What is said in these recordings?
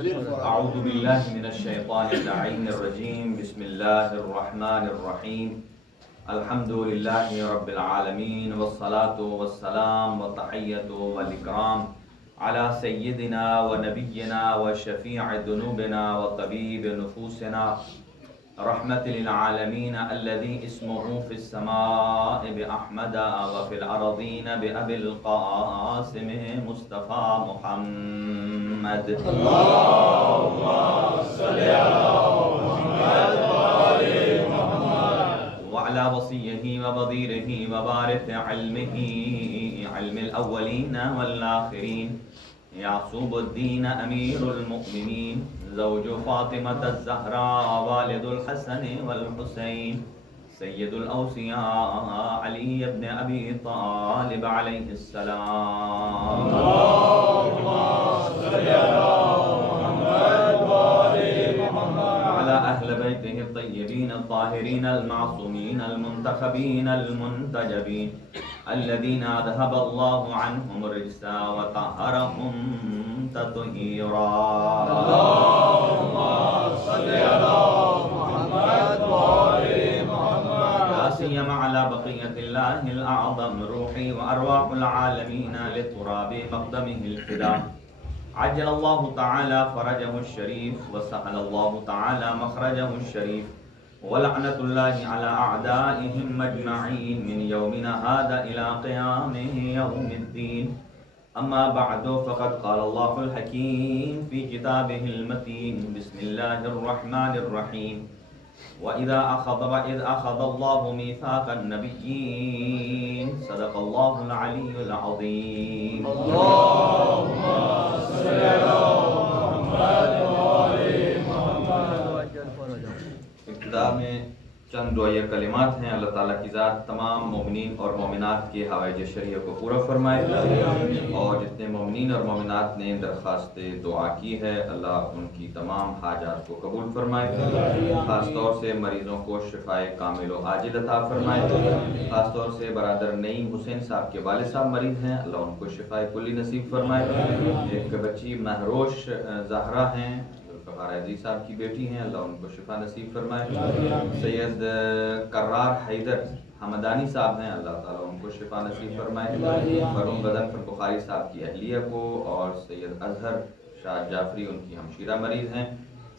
اعوذ باللہ من الشیطان اللعین الرجیم بسم اللہ الرحمن الرحیم الحمد للہ رب العالمین والصلاة والسلام والتحیۃ والاکرام علی سیدنا ونبینا وشفیع ذنوبنا وطبیب نفوسنا رحمت للعالمین الذی اسمه فی السماء بأحمد وفی الارضین بأبی القاسم مصطفی محمد اللہم صلی علی محمد وآل محمد وعلی وصیہ وبضیرہ وبارث علمہ علم الاولین والآخرین یعصوب الدین امیر المؤمنین زوج فاطمة الزہراء والد الحسن والحسین سید الاوصیاء علی ابن ابی طالب علیہ السلام اللہم صلی علی محمد وآل محمد وعلی اہل بیتہ الطیبین الطاہرین المعصومین المنتخبین المنتجبین الذین اذهب اللہ عنہم الرجس وطہرہم تطہیرا اللہم صلی علی محمد وآل محمد لا سیما علی بقیۃ اللہ الاعظم روحی وارواح العالمین لتراب مقدمہ الفدا عجل اللہ تعالی فرجہ الشریف وسهل اللہ تعالی مخرجہ الشریف ولعنت اللہ علی اعدائهم مجمعین من یومنا هذا الى قیام یوم الدین اما بعد فقد قال اللہ الحکیم فی کتابہ المتین بسم اللہ الرحمن الرحیم وَإِذْ أَخَذَ اللَّهُ مِيثَاقَ النَّبِيِّينَ صدق اللہ العلی العظیم اللہم صلی علی محمد وآل محمد. ابتدا میں چند دعائیہ کلمات ہیں. اللہ تعالیٰ کی ذات تمام مومنین اور مومنات کے حوائج شرعیہ کو پورا فرمائے اور جتنے مومنین اور مومنات نے درخواست دعا کی ہے اللہ ان کی تمام حاجات کو قبول فرمائے. خاص طور سے مریضوں کو شفائے کامل و عاجل عطا فرمائے. خاص طور سے برادر نعیم حسین صاحب کے والد صاحب مریض ہیں اللہ ان کو شفائے کلی نصیب فرمائے. ایک بچی مہروش زہرا ہیں عزیز صاحب کی بیٹی ہیں اللہ ان کو شفا نصیب فرمائے. سید کرار حیدر حمدانی صاحب ہیں اللہ تعالیٰ ان کو شفا نصیب فرمائے. مرحوم غضنفر بخاری صاحب کی اہلیہ کو اور سید اظہر شاہ جعفری ان کی ہمشیرہ مریض ہیں.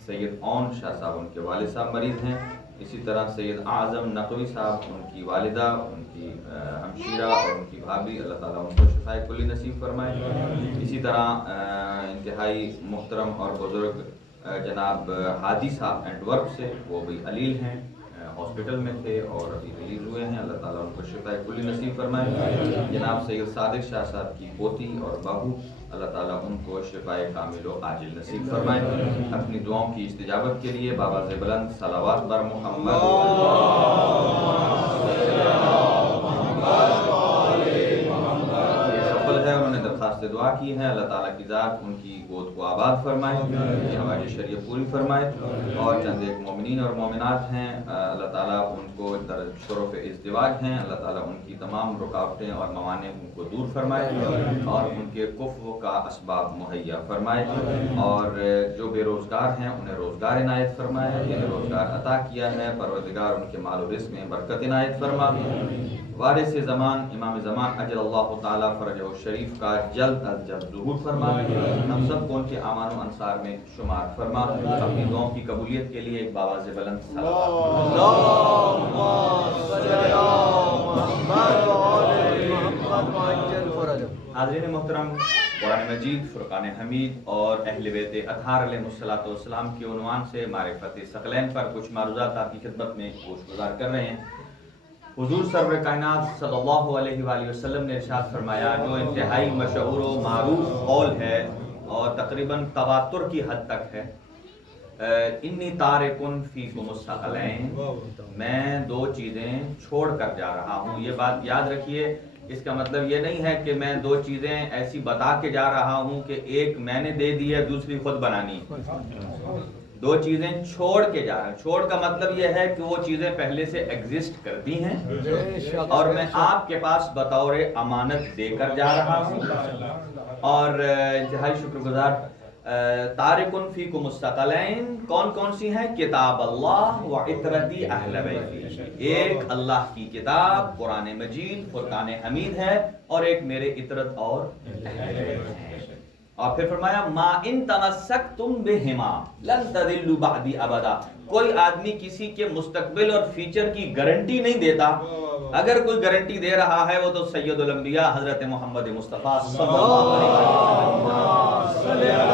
سید اون شاہ صاحب ان کے والد صاحب مریض ہیں. اسی طرح سید اعظم نقوی صاحب ان کی والدہ ان کی ہمشیرہ اور ان کی بھابھی اللہ تعالیٰ ان کو شفائے کلی نصیب فرمائے. اسی طرح انتہائی محترم اور بزرگ جناب ہادی صاحب اینڈ ورک سے وہ بھی علیل ہیں ہاسپٹل میں تھے اور ابھی ریلیز ہوئے ہیں اللہ تعالیٰ ان کو شفائے کلی نصیب فرمائے. جناب سید صادق شاہ صاحب کی پوتی اور بہو اللہ تعالیٰ ان کو شفائے کامل و عاجل نصیب فرمائے. اپنی دعاؤں کی استجابت کے لیے بابا سے بلند صلوات بر محمد ہے. انہوں نے درخواست دعا کی ہے اللہ تعالیٰ کی ذات ان کی گود کو آباد فرمائے ہماری شریعت پوری فرمائے. اور چند ایک مومنین اور مومنات ہیں اللہ تعالیٰ ان کو در شرف ازدواج ہیں اللہ تعالیٰ ان کی تمام رکاوٹیں اور موانع ان کو دور فرمائے اور ان کے کفو کا اسباب مہیا فرمائے. اور جو بے روزگار ہیں انہیں روزگار عنایت فرمائے. جنہیں روزگار عطا کیا ہے پروردگار ان کے مال و رزق میں برکت عنایت فرما. وارث زمان امام زمان اجل اللہ تعالیٰ فرجہ شریف کا جلد از جلد ظہور فرما. ہم سب کو ان کے امان و انصار میں شمار فرما. اپنی دعاؤں کی قبولیت کے لیے ایک باواز بلند صلوات. حاضرین محترم قرآن مجید فرقان حمید اور اہل بیت اطہار علیہ السلام کے عنوان سے معرفت ثقلین پر کچھ معروضات آپ کی خدمت میں گوش گزار کر رہے ہیں. حضور سرور کائنات صلی اللہ علیہ وآلہ وسلم نے ارشاد فرمایا جو انتہائی مشہور و معروف قول ہے اور تقریباً تواتر کی حد تک ہے انی تارکن فیکم الثقلین میں دو چیزیں چھوڑ کر جا رہا ہوں. یہ بات یاد رکھیے اس کا مطلب یہ نہیں ہے کہ میں دو چیزیں ایسی بتا کے جا رہا ہوں کہ ایک میں نے دے دی ہے دوسری خود بنانی. دو چیزیں چھوڑ کے جا رہے ہیں. چھوڑ کا مطلب یہ ہے کہ وہ چیزیں پہلے سے ایگزسٹ کرتی ہیں اور میں آپ کے پاس بطور امانت دے کر جا رہا ہوں. اور انتہائی شکر گزار تارکن فیکم الثقلین کون کون سی ہیں؟ کتاب اللہ و عترتی اہل بیتی، ایک اللہ کی کتاب قرآن مجید فرقان حمید ہے، اور ایک میرے عترت اور اہل بیت ہے۔ اور پھر فرمایا ما ان تمسکتم بہما لن تضلوا بعدی ابدا، کوئی آدمی کسی کے مستقبل اور فیچر کی گارنٹی نہیں دیتا، اگر کوئی گارنٹی دے رہا ہے وہ تو سید الانبیاء حضرت محمد مصطفیٰ صلی اللہ علیہ وسلم۔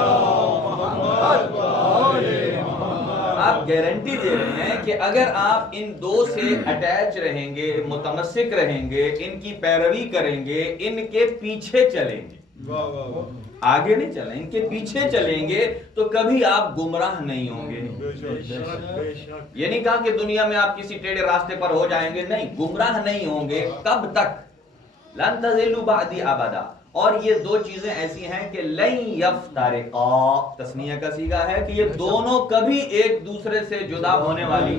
آپ گارنٹی دے رہے ہیں کہ اگر آپ ان دو سے اٹیچ رہیں گے، متمسک رہیں گے، ان کی پیروی کریں گے، ان کے پیچھے چلیں گے، آگے نہیں چلیں، ان کے پیچھے چلیں گے، تو کبھی آپ گمراہ نہیں ہوں گے۔ یہ نہیں کہا کہ دنیا میں آپ کسی ٹیڑھے راستے پر ہو جائیں گے، نہیں، گمراہ نہیں ہوں گے۔ کب تک؟ لن تضلوا بعدی ابدا۔ اور یہ دو چیزیں ایسی ہیں کہ لن یفترقا، تثنیہ کا صیغہ ہے کہ یہ دونوں کبھی ایک دوسرے سے جدا ہونے والی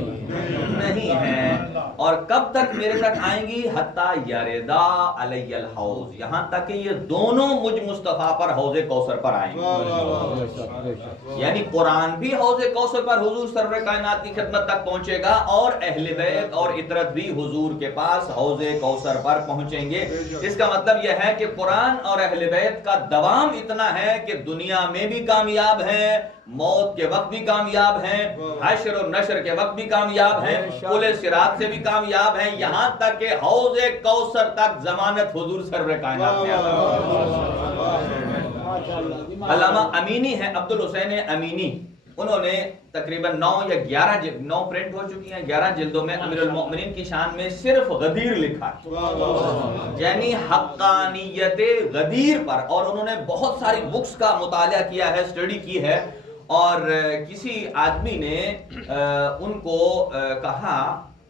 نہیں ہیں۔ اور کب تک میرے تک آئیں گی؟ حتی یردا علی الحوض، یہاں تک کہ یہ دونوں مجھ مصطفیٰ پر حوض کوثر پر آئیں گے۔ یعنی قرآن بھی حوض کوثر پر حضور سرور کائنات کی خدمت تک پہنچے گا، اور اہل بیت اور عترت بھی حضور کے پاس حوض کوثر پر پہنچیں گے۔ اس کا مطلب یہ ہے کہ قرآن اور اہل بیت کا دوام اتنا ہے کہ دنیا میں بھی کامیاب ہیں، موت کے وقت بھی کامیاب ہیں، حشر و نشر کے وقت بھی کامیاب ہیں، پل صراط سے بھی کامیاب ہیں، یہاں تک کہ حوض کوثر تک ضمانت حضور سرور کائنات نے علامہ امینی ہیں، عبد الحسین امینی، انہوں نے تقریباً 9 یا 11 جلد 9 پرنٹ ہو چکی ہیں، 11 جلدوں میں امیر المؤمنین کی شان میں صرف غدیر لکھا ہے، یعنی حقانیت غدیر پر، اور انہوں نے بہت ساری بکس کا مطالعہ کیا ہے، اسٹڈی کی ہے، اور کسی آدمی نے ان کو کہا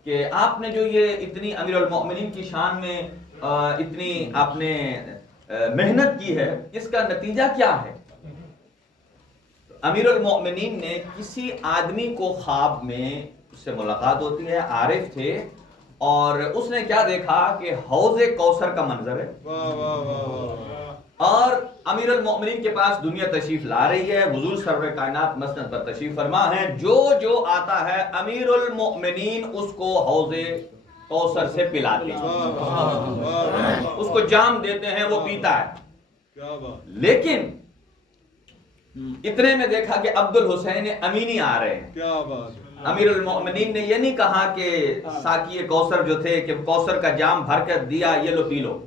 کہ آپ نے جو یہ اتنی امیر المؤمنین کی شان میں اتنی آپ نے محنت کی ہے، اس کا نتیجہ کیا ہے؟ امیر المؤمنین نے کسی آدمی کو خواب میں اس سے ملاقات ہوتی ہے، عارف تھے، اور اس نے کیا دیکھا کہ حوض کوثر کا منظر ہے، اور امیر المؤمنین کے پاس دنیا تشریف لا رہی ہے، حضور سرور کائنات مسند پر تشریف فرما ہے، جو آتا ہے امیر المؤمنین اس کو حوض کوثر سے پلاتے ہیں، اس کو جام دیتے ہیں، وہ پیتا ہے۔ لیکن اتنے میں دیکھا کہ عبد الحسین امینی آ رہے ہیں۔ امیر المؤمنین نے یہ نہیں کہا کہ ساقی کوثر جو تھے کہ کوثر کا جام بھر کر دیا، یہ لو پی لو،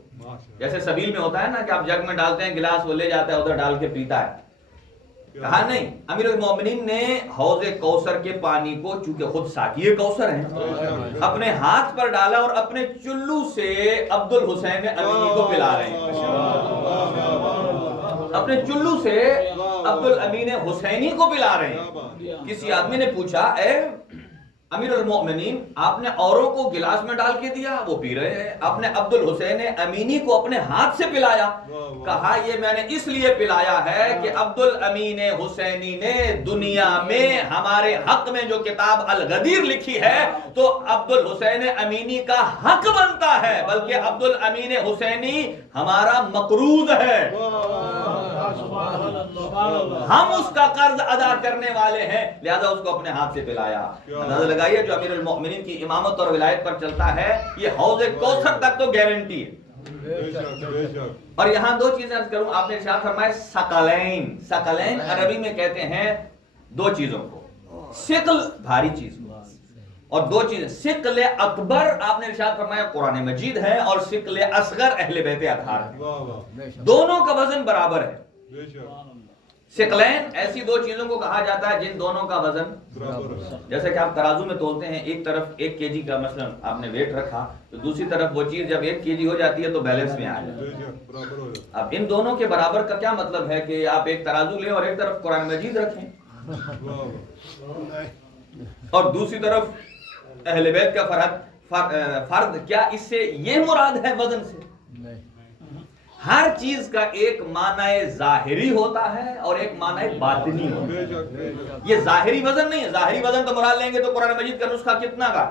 جیسے سبیل میں ہوتا ہے نا کہ آپ جگ میں ڈالتے ہیں، گلاس وہ لے جاتا ہے، ادھر ڈال کے پیتا ہے۔ کہا نہیں، امیر المؤمنین نے حوض کوثر کے پانی کو، چونکہ خود ساقی کوثر ہیں، اپنے ہاتھ پر ڈالا اور اپنے چلو سے عبد الحسین امینی کو پلا رہے ہیں، اپنے چلو سے عبد الامین حسینی کو پلا رہے ہیں۔ کسی آدمی نے پوچھا، اے امیر المؤمنین، آپ نے اوروں کو گلاس میں ڈال کے دیا، وہ پی رہے ہیں، آپ نے عبد الحسین امینی کو اپنے ہاتھ سے پلایا۔ کہا یہ میں نے اس لیے پلایا ہے کہ عبد الامین حسینی نے دنیا میں ہمارے حق میں جو کتاب الغدیر لکھی ہے تو عبد الحسین امینی کا حق بنتا ہے، بلکہ عبد الامین حسینی ہمارا مقروض ہے، ہم اس کا قرض ادا کرنے والے ہیں، لہذا اس کو اپنے ہاتھ سے پلایا۔ اندازہ لگائیے جو امیر المؤمنین کی امامت اور ولایت پر چلتا ہے، یہ حوض کوثر تک تو گارنٹی ہے۔ اور یہاں دو چیزیں عرض کروں، آپ نے ارشاد فرمایا ثقلین، ثقلین عربی میں کہتے ہیں دو چیزوں کو، ثقل بھاری چیز، اور دو چیزیں، ثقل اکبر آپ نے ارشاد فرمایا قرآن مجید ہے، اور ثقل اصغر اہل بیت اطہار ہے، دونوں کا وزن برابر ہے۔ ثقلین ایسی دو چیزوں کو کہا جاتا ہے جن دونوں کا وزن، جیسے کہ آپ ترازو میں تولتے ہیں، ایک طرف 1 kg کا مثلا آپ نے ویٹ رکھا تو دوسری طرف وہ چیز جب 1 kg ہو جاتی ہے تو بیلنس میں آ جاتی ہے۔ اب ان دونوں کے برابر کا کیا مطلب ہے کہ آپ ایک ترازو لیں اور ایک طرف قرآن مجید رکھیں اور دوسری طرف اہل بیت کا فرد، کیا اس سے یہ مراد ہے وزن سے؟ ہر چیز کا ایک معنی ظاہری ہوتا ہے اور ایک معنی باطنی ہوتا ہے۔ یہ ظاہری وزن نہیں ہے، ظاہری وزن تو مراد لیں گے تو قرآن مجید کا نسخہ کتنا کا،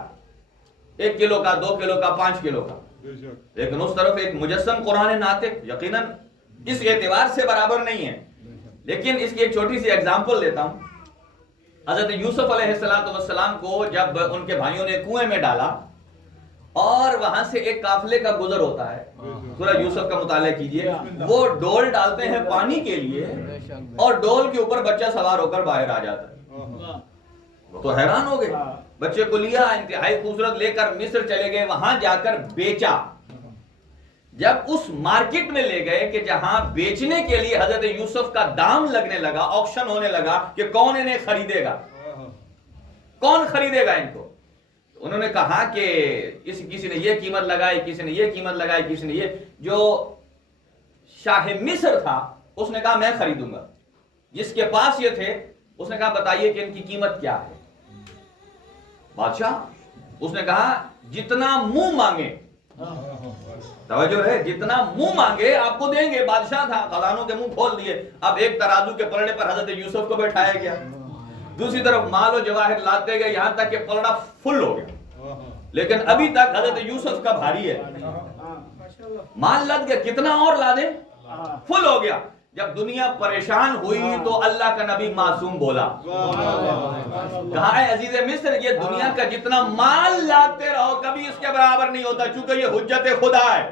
1 کلو کا، 2 کلو کا، 5 کلو کا، لیکن اس طرف ایک مجسم قرآن ناطق یقیناً اس اعتبار سے برابر نہیں ہے لیکن اس کی ایک چھوٹی سی ایگزامپل لیتا ہوں. حضرت یوسف علیہ السلام کو جب ان کے بھائیوں نے کنویں میں ڈالا اور وہاں سے ایک قافلے کا گزر ہوتا ہے, سورہ یوسف کا مطالعہ کیجئے, وہ ڈول ڈالتے ہیں پانی کے لیے اور ڈول کے اوپر بچہ سوار ہو کر باہر آ جاتا ہے. وہ تو حیران ہو گئے, بچے کو لیا, انتہائی خوبصورت, لے کر مصر چلے گئے, وہاں جا کر بیچا. جب اس مارکیٹ میں لے گئے کہ جہاں بیچنے کے لیے حضرت یوسف کا دام لگنے لگا, آکشن ہونے لگا کہ کون انہیں خریدے گا, کون خریدے گا ان کو, انہوں نے کہا کہ کسی نے یہ قیمت لگائی, کسی نے یہ قیمت لگائی, کسی نے یہ. جو شاہ مصر تھا اس نے کہا میں خریدوں گا. جس کے پاس یہ تھے اس نے کہا بتائیے کہ ان کی قیمت کیا ہے. بادشاہ اس نے کہا جتنا منہ مانگے, توجہ ہے, جتنا منہ مانگے آپ کو دیں گے. بادشاہ تھا, خزانوں کے منہ کھول دیے. اب ایک ترازو کے پلڑے پر حضرت یوسف کو بیٹھایا گیا, دوسری طرف مال و جواہر لاتے گئے, یہاں تک کہ پلڑا فل ہو گیا, لیکن ابھی تک حضرت یوسف کا بھاری ہے. مال لد گیا, کتنا اور لا دیں, فل ہو گیا. جب دنیا پریشان ہوئی تو اللہ کا نبی معصوم بولا, کہا اے عزیز مصر, یہ دنیا کا جتنا مال لاتے رہو کبھی اس کے برابر نہیں ہوتا, چونکہ یہ حجت خدا ہے.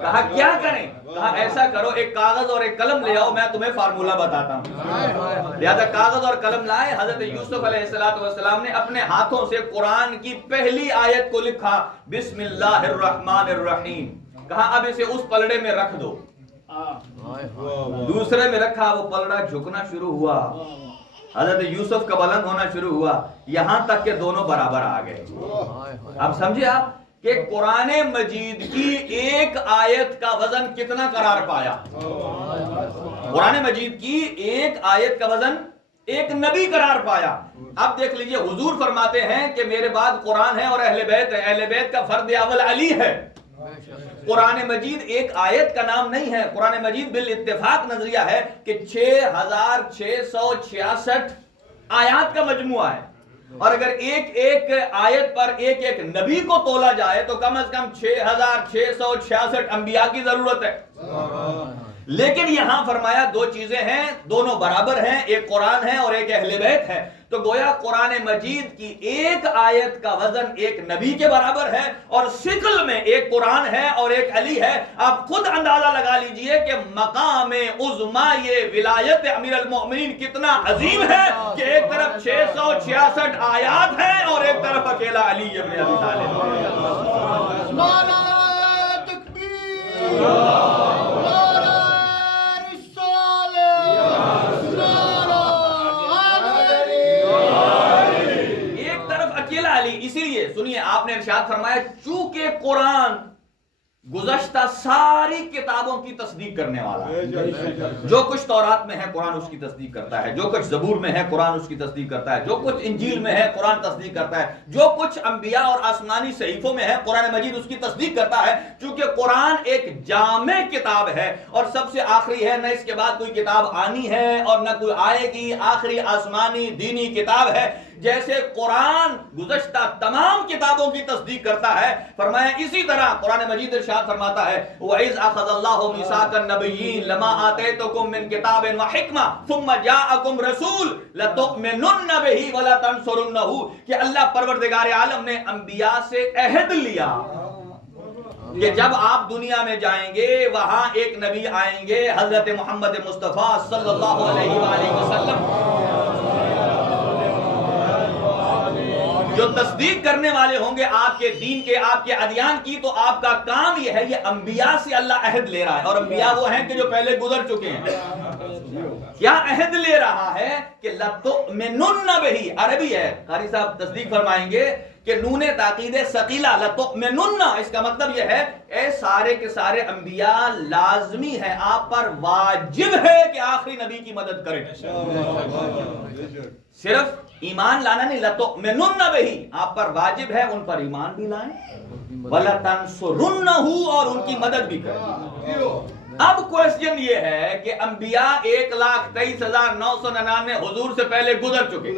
کہا کیا کریں, کہا ایسا کرو, ایک کاغذ اور ایک قلم لے آؤ, میں تمہیں فارمولہ بتاتا ہوں. لہذا کاغذ اور قلم لائے. حضرت یوسف علیہ السلام نے اپنے ہاتھوں سے قرآن کی پہلی آیت کو لکھا, بسم اللہ الرحمن الرحیم. کہا اب اسے اس پلڑے میں رکھ دو. دوسرے میں رکھا, وہ پلڑا جھکنا شروع ہوا, حضرت یوسف کا بلند ہونا شروع ہوا, یہاں تک کہ دونوں برابر آ گئے. اب سمجھے آپ کہ قرآن مجید کی ایک آیت کا وزن کتنا قرار پایا. قرآن مجید کی ایک آیت کا وزن ایک نبی قرار پایا. اب دیکھ لیجئے, حضور فرماتے ہیں کہ میرے بعد قرآن ہے اور اہل بیت ہے, اہل بیت کا فرد اول علی ہے. قرآن مجید ایک آیت کا نام نہیں ہے. قرآن مجید بالاتفاق نظریہ ہے کہ 6666 آیات کا مجموعہ ہے, اور اگر ایک ایک آیت پر ایک ایک نبی کو تولا جائے تو کم از کم 6666 انبیاء کی ضرورت ہے. لیکن یہاں فرمایا دو چیزیں ہیں, دونوں برابر ہیں, ایک قرآن ہے اور ایک اہل بیت ہے. تو گویا قرآن مجید کی ایک آیت کا وزن ایک نبی کے برابر ہے, اور شکل میں ایک قرآن ہے اور ایک علی ہے. آپ خود اندازہ لگا لیجئے کہ مقام عظما یہ ولایت امیر المؤمنین کتنا عظیم ہے کہ ایک طرف 666 آیات ہیں اور ایک طرف اکیلا علی ابن ابی طالب. نعرہ تکبیر, اسی لیے سنیے, آپ نے ارشاد فرمایا چونکہ قرآن گزشتہ ساری کتابوں کی تصدیق کرنے والا ہے. جو کچھ تورات میں ہے قرآن اس کی تصدیق کرتا ہے, جو کچھ زبور میں ہے قرآن اس کی تصدیق کرتا ہے, جو کچھ انجیل میں ہے قرآن تصدیق کرتا ہے, جو کچھ انبیاء اور آسمانی صحیفوں میں ہے قرآن مجید اس کی تصدیق کرتا ہے. چونکہ قرآن ایک جامع کتاب ہے اور سب سے آخری ہے, نہ اس کے بعد کوئی کتاب آنی ہے اور نہ کوئی آئے گی, آخری آسمانی دینی کتاب ہے. جیسے قرآن گزشتہ تمام کتابوں کی تصدیق کرتا ہے, فرمایا اسی طرح قرآن مجید ارشاد فرماتا ہے وَإِذْ أَخَذَ اللَّهُ مِيثَاقَ النَّبِيِّينَ لَمَا آتَيْتُكُم مِّن كِتَابٍ وَحِكْمَةٍ ثُمَّ جَاءَكُمْ رَسُولٌ لَتُؤْمِنُنَّ بِهِ وَلَتَنصُرُنَّهُ, کہ اللہ پروردگار عالم نے انبیاء سے عہد لیا کہ جب آپ دنیا میں جائیں گے وہاں ایک نبی آئیں گے, حضرت محمد مصطفیٰ صلی اللہ علیہ وآلہ وسلم, جو تصدیق کرنے والے ہوں گے آپ کے دین کے, آپ کے ادیان کی. تو آپ کا کام یہ ہے, یہ انبیاء سے اللہ عہد لے رہا ہے, اور انبیاء وہ ہیں کہ جو پہلے گزر چکے ہیں. کیا عہد لے رہا ہے کہ لَتُؤْمِنُنَّ بِهِ, عربی ہے, قاری صاحب تصدیق فرمائیں گے کہ نون تاکید ثقیلہ لَتُؤْمِنُنَّ, اس کا مطلب یہ ہے اے سارے کے سارے انبیاء لازمی ہے, آپ پر واجب ہے کہ آخری نبی کی مدد کریں. صرف ایمان لانا نہیں, لَتُؤْمِنُنَّ بِهِ, آپ پر واجب ہے ان پر ایمان بھی لائیں, وَلَتَنصُرُنَّهُ, اور ان کی مدد بھی کریں. اب کوئسچن یہ ہے کہ انبیاء 1,23,999 حضور سے پہلے گزر چکے.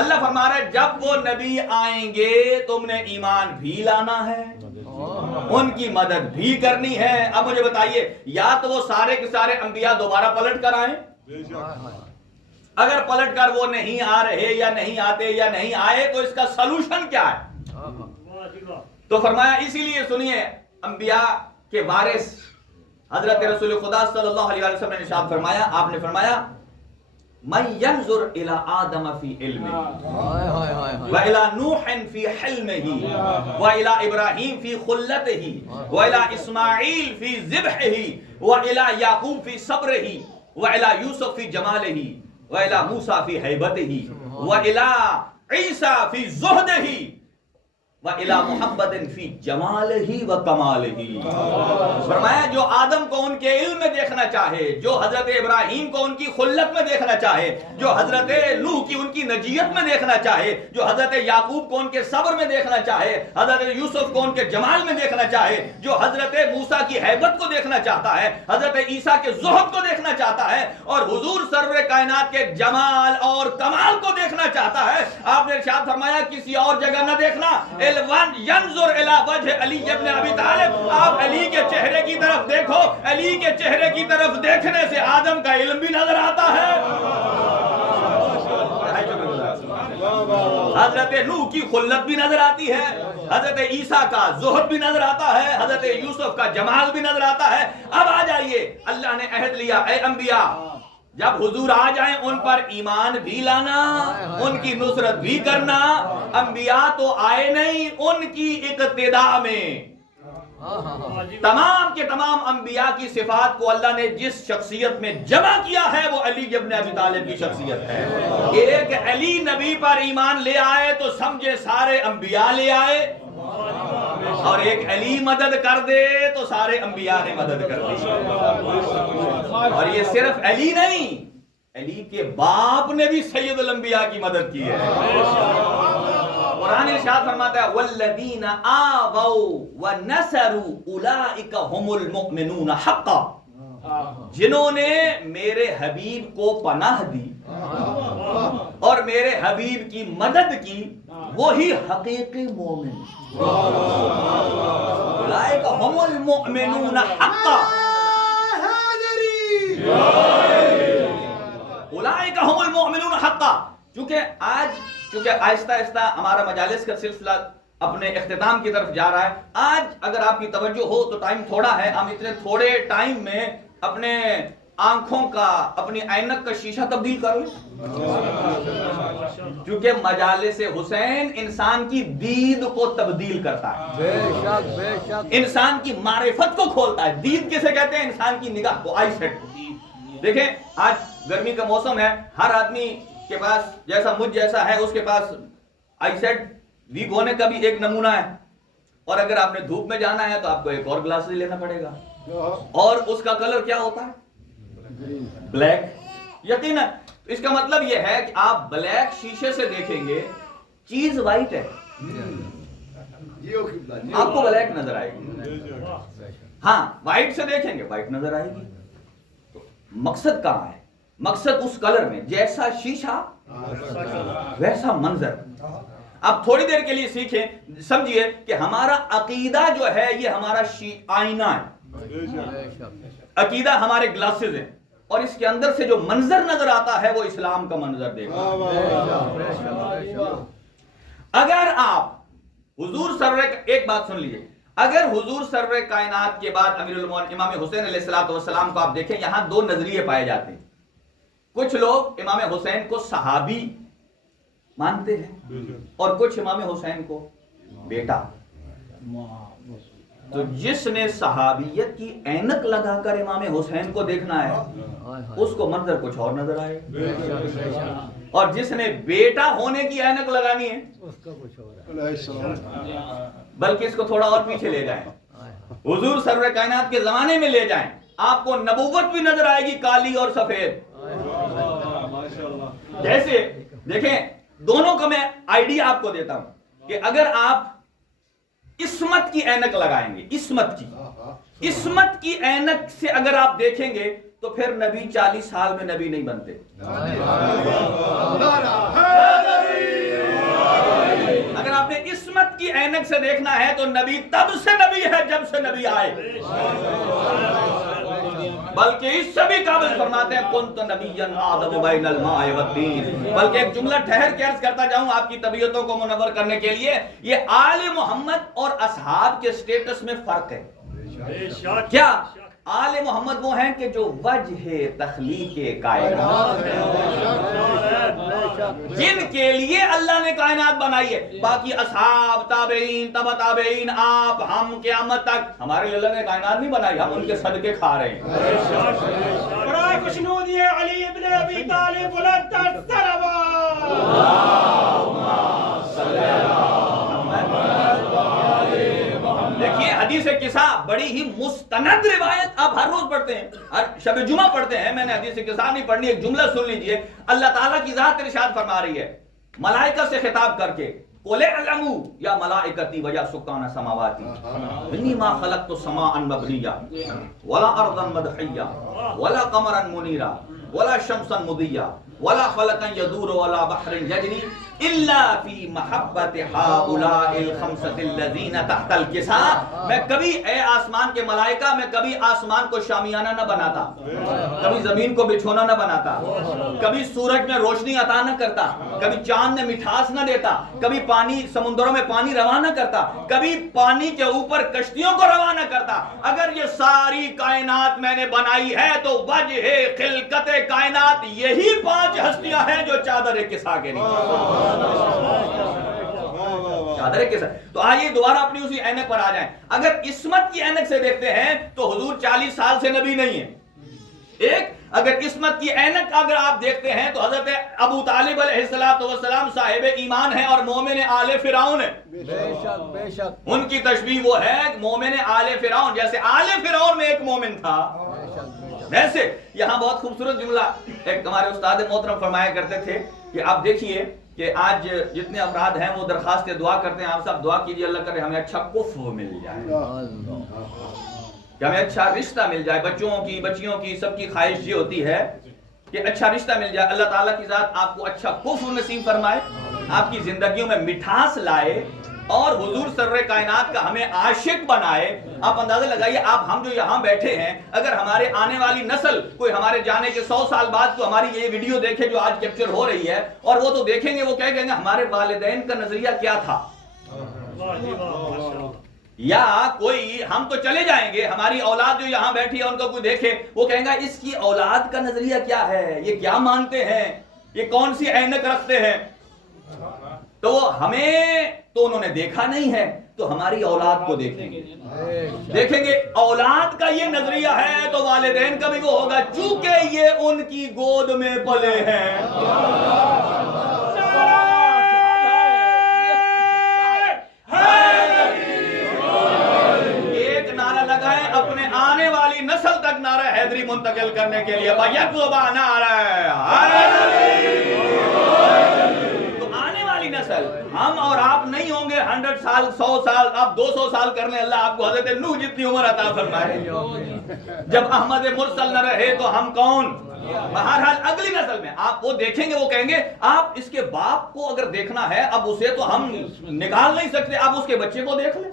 اللہ فرما رہا ہے جب وہ نبی آئیں گے تم نے ایمان بھی لانا ہے ان کی مدد بھی کرنی ہے۔ اب مجھے بتائیے، یا تو وہ سارے کے سارے انبیاء دوبارہ پلٹ کر آئیں، اگر پلٹ کر وہ نہیں آ رہے یا نہیں آتے یا نہیں آئے تو اس کا سلوشن کیا ہے؟ تو فرمایا، اسی لیے سنیے، انبیاء کے وارث حضرت رسول خدا صلی اللہ علیہ وسلم نے ارشاد فرمایا، آپ نے فرمایا من ينظر الى آدم في علمه والى نوح في حلمه والى ابراہیم في خلته والى اسماعیل في ذبحه والى یعقوب في صبره والى یوسف في جماله والى موسیٰ في ہیبته والى عیسیٰ في زہده وَإِلَى مُحَمَّدٍ فِي جَمَالِهِ وَكَمَالِهِ۔ فرمایا جو آدم کو ان کے علم میں دیکھنا چاہے، جو حضرت ابراہیم کو ان کی خلت میں دیکھنا چاہے، جو حضرت نوح کی ان کی نجیت میں دیکھنا چاہے، جو حضرت یعقوب کو ان کے صبر میں دیکھنا چاہے، حضرت یوسف کو ان کے جمال میں دیکھنا چاہے، جو حضرت موسیٰ کی ہیبت کو دیکھنا چاہتا ہے، حضرت عیسیٰ کے زہد کو دیکھنا چاہتا ہے، اور حضور سرور کائنات کے جمال اور کمال کو دیکھنا چاہتا ہے، آپ نے ارشاد فرمایا کسی اور جگہ نہ دیکھنا، ينظر الى وجه علی ابن ابی طالب، آپ علی کے چہرے کی طرف دیکھو، علی کے چہرے کی طرف دیکھنے سے آدم کا علم بھی نظر آتا ہے، حضرت نوح کی خلت بھی نظر آتی ہے، حضرت عیسیٰ کا زہد بھی نظر آتا ہے، حضرت یوسف کا جمال بھی نظر آتا ہے۔ اب آ جائیے، اللہ نے عہد لیا، اے انبیاء جب حضور آ جائیں ان پر ایمان بھی لانا، ان کی نصرت بھی کرنا۔ انبیاء تو آئے نہیں، ان کی اقتداء میں تمام کے تمام انبیاء کی صفات کو اللہ نے جس شخصیت میں جمع کیا ہے وہ علی ابن ابی طالب کی شخصیت ہے۔ ایک علی نبی پر ایمان لے آئے تو سمجھے سارے انبیاء لے آئے، اور ایک علی مدد کر دے تو سارے انبیاء نے مدد کر دی۔ اور یہ صرف علی نہیں، علی کے باپ نے بھی سید الانبیاء کی مدد کی ہے۔ قرآن ارشاد فرماتا ہے والذین آووا ونصروا اولئک هم المؤمنون حقا، جنہوں نے میرے حبیب کو پناہ دی اور میرے حبیب کی مدد کی، وہی حقیقی مومن، اولئک هم المؤمنون حقا، اولئک هم المؤمنون حقا۔ چونکہ آہستہ آہستہ ہمارا مجالس کا سلسلہ اپنے اختتام کی طرف جا رہا ہے، آج اگر آپ کی توجہ ہو تو ٹائم تھوڑا ہے، ہم اتنے تھوڑے ٹائم میں اپنے آنکھوں کا، اپنی اینک کا شیشہ تبدیل کر لیں، کیونکہ مجالس حسین انسان کی دید کو تبدیل کرتا ہے، انسان کی معرفت کو کھولتا ہے۔ دید کسے کہتے ہیں؟ انسان کی نگاہ کو، آئی سیٹ۔ دیکھیں آج گرمی کا موسم ہے، ہر آدمی کے پاس جیسا مجھ جیسا ہے اس کے پاس آئی سیٹ ویک ہونے کا بھی ایک نمونہ ہے، اور اگر آپ نے دھوپ میں جانا ہے تو آپ کو ایک اور گلاس لینا پڑے گا، اور اس کا کلر کیا ہوتا ہے؟ بلیک۔ یقیناً اس کا مطلب یہ ہے کہ آپ بلیک شیشے سے دیکھیں گے، چیز وائٹ ہے، آپ کو بلیک نظر آئے گی۔ ہاں وائٹ سے دیکھیں گے، وائٹ نظر آئے گی۔ تو مقصد کہاں ہے؟ مقصد اس کلر میں، جیسا شیشہ ویسا منظر۔ اب تھوڑی دیر کے لیے سیکھیں، سمجھیے کہ ہمارا عقیدہ جو ہے یہ ہمارا آئینہ ہے، عقیدہ ہمارے گلاسز ہیں، اور اس کے اندر سے جو منظر نظر آتا ہے وہ اسلام کا منظر دیکھا۔ اگر آپ حضور سرور، ایک بات سن لیجئے، اگر حضور سرور کائنات کے بعد امیر المومنین امام حسین علیہ السلام کو آپ دیکھیں، یہاں دو نظریے پائے جاتے ہیں۔ کچھ لوگ امام حسین کو صحابی مانتے ہیں اور کچھ امام حسین کو بیٹا۔ تو جس نے صحابیت کی اینک لگا کر امام حسین کو دیکھنا ہے اس کو منظر کچھ اور نظر آئے، اور جس نے بیٹا ہونے کی اینک لگانی ہے اس کا کچھ اور، بلکہ اس کو تھوڑا اور پیچھے لے جائیں، حضور سرور کائنات کے زمانے میں لے جائیں، آپ کو نبوت بھی نظر آئے گی کالی اور سفید۔ جیسے دیکھیں دونوں کا میں آئیڈیا آپ کو دیتا ہوں کہ اگر آپ عصمت کی اینک لگائیں گے، عصمت کی اینک سے اگر آپ دیکھیں گے تو پھر نبی 40 سال میں نبی نہیں بنتے۔ اگر آپ نے عصمت عصمت کی عینک سے دیکھنا ہے تو نبی تب سے نبی ہے جب سے نبی آئے، بلکہ اس سے بھی قابل فرماتے ہیں کنت نبیا آدم بین الماء والطین۔ بلکہ ایک جملہ ٹھہر کے عرض کرتا جاؤں آپ کی طبیعتوں کو منور کرنے کے لیے، یہ آل محمد اور اصحاب کے سٹیٹس میں فرق ہے۔ کیا آل محمد وہ ہیں کہ جو وجہ تخلیق کائنات، جن کے لیے اللہ نے کائنات بنائی ہے۔ باقی اصحاب، تابعین، تبع تابعین، آپ، ہم، قیامت تک ہمارے لیے اللہ نے کائنات نہیں بنائی، ہم ان کے صدقے کھا رہے ہیں۔ برائے خوشنودی علی ابن ابی طالب بلند الصلوات۔ دیکھیے حدیث قصہ بڑی ہی مستند روایت آپ ہر روز پڑھتے ہیں، ہر شب جمعہ پڑھتے ہیں۔ میں نے حدیث قصہ نہیں پڑھنی، ایک جملہ سن لیجئے۔ اللہ تعالیٰ کی ذات ارشاد فرما رہی ہے ملائکہ سے خطاب کر کے، قُلِ اعْلَمُوا یا ملائکتی وَيَا سُكَّانَ سَمَاوَاتِ إِنِّي مَا خَلَقْتُ السَّمَاءَ مَبْنِيًّا وَلَا أَرْضًا مَدْحِيًّا وَلَا قَمَرًا مُنِيرًا وَلَا شَمْسًا مُضِيًّا وَلَا فَلَكًا يَدُورُ وَلَا بَحْرٍ يَجْرِي إِلَّا فِي مَحَبَّةِ هَؤُلَاءِ الْخَمْسَةِ الَّذِينَ تَحْتَ الْكِسَاءِ۔ میں کبھی اے آسمان کے ملائکہ، میں کبھی آسمان کو شامیانہ نہ بناتا، کبھی زمین کو بچھونا نہ بناتا، کبھی سورج میں روشنی عطا نہ کرتا، کبھی چاند میں مٹھاس نہ دیتا، کبھی پانی سمندروں میں پانی رواں نہ کرتا، کبھی پانی کے اوپر کشتیوں کو رواں نہ کرتا۔ اگر یہ ساری کائنات میں نے بنائی ہے تو وجہ خلقت کائنات یہی 5 ہستیاں ہیں جو چادر کسا کے نیچے، چادر کے ساتھ۔ تو آئیے دوبارہ اپنی اسی اینک پر آ جائیں۔ اگر عصمت کی اینک سے دیکھتے ہیں تو حضور 40 سال سے نبی نہیں ہے۔ ایک اگر عصمت کی اینک اگر آپ دیکھتے ہیں تو حضرت ابو طالب علیہ السلام صاحب ایمان ہے اور مومن آل فرعون ہے۔ بے شک بے شک، ان کی تشبیہ وہ ہے مومن آل فرعون، جیسے آل فرعون میں ایک مومن تھا ویسے یہاں بہت خوبصورت جملہ ایک ہمارے استاد محترم فرمایا کرتے تھے کہ آپ دیکھیے کہ آج جتنے افراد ہیں وہ درخواست دعا کرتے ہیں، آپ سب دعا کیجئے اللہ کرے ہمیں اچھا کفو مل جائے، کہ ہمیں اچھا رشتہ مل جائے۔ بچوں کی، بچیوں کی، سب کی خواہش یہ ہوتی ہے کہ اچھا رشتہ مل جائے۔ اللہ تعالیٰ کی ذات آپ کو اچھا کفو نصیب فرمائے، آپ کی زندگیوں میں مٹھاس لائے اور حضور سرور کائنات کا ہمیں عاشق بنائے۔ آپ اندازہ لگائیے، ہم جو یہاں بیٹھے ہیں، اگر ہمارے آنے والی نسل کوئی ہمارے جانے کے 100 سال بعد کو ہماری یہ ویڈیو دیکھے جو آج کیپچر ہو رہی ہے، اور وہ تو دیکھیں گے، وہ کہیں گے ہمارے والدین کا نظریہ کیا تھا، یا کوئی ہم تو چلے جائیں گے، ہماری اولاد جو یہاں بیٹھی ہے ان کو کوئی دیکھے وہ کہیں گا اس کی اولاد کا نظریہ کیا ہے، یہ کیا مانتے ہیں، یہ کون سی اینک رکھتے ہیں۔ تو ہمیں تو انہوں نے دیکھا نہیں ہے، تو ہماری اولاد کو دیکھیں گے اولاد کا یہ نظریہ ہے تو والدین کا بھی وہ ہوگا، چونکہ یہ ان کی گود میں پلے ہیں۔ ایک نعرہ لگائیں اپنے آنے والی نسل تک نعرہ حیدری منتقل کرنے کے لیے، بَيَطْلُبَ نعرہ نسل ہم اور آپ نہیں ہوں گے 100 سال 100 سال، آپ 200 سال کر لیں، اللہ آپ کو حضرت نوح جتنی عمر عطا فرمائے۔ جب احمد مرسل نہ رہے تو ہم کون؟ بہرحال اگلی نسل میں آپ وہ دیکھیں گے، وہ کہیں گے آپ اس کے باپ کو اگر دیکھنا ہے، اب اسے تو ہم نکال نہیں سکتے، آپ اس کے بچے کو دیکھ لیں،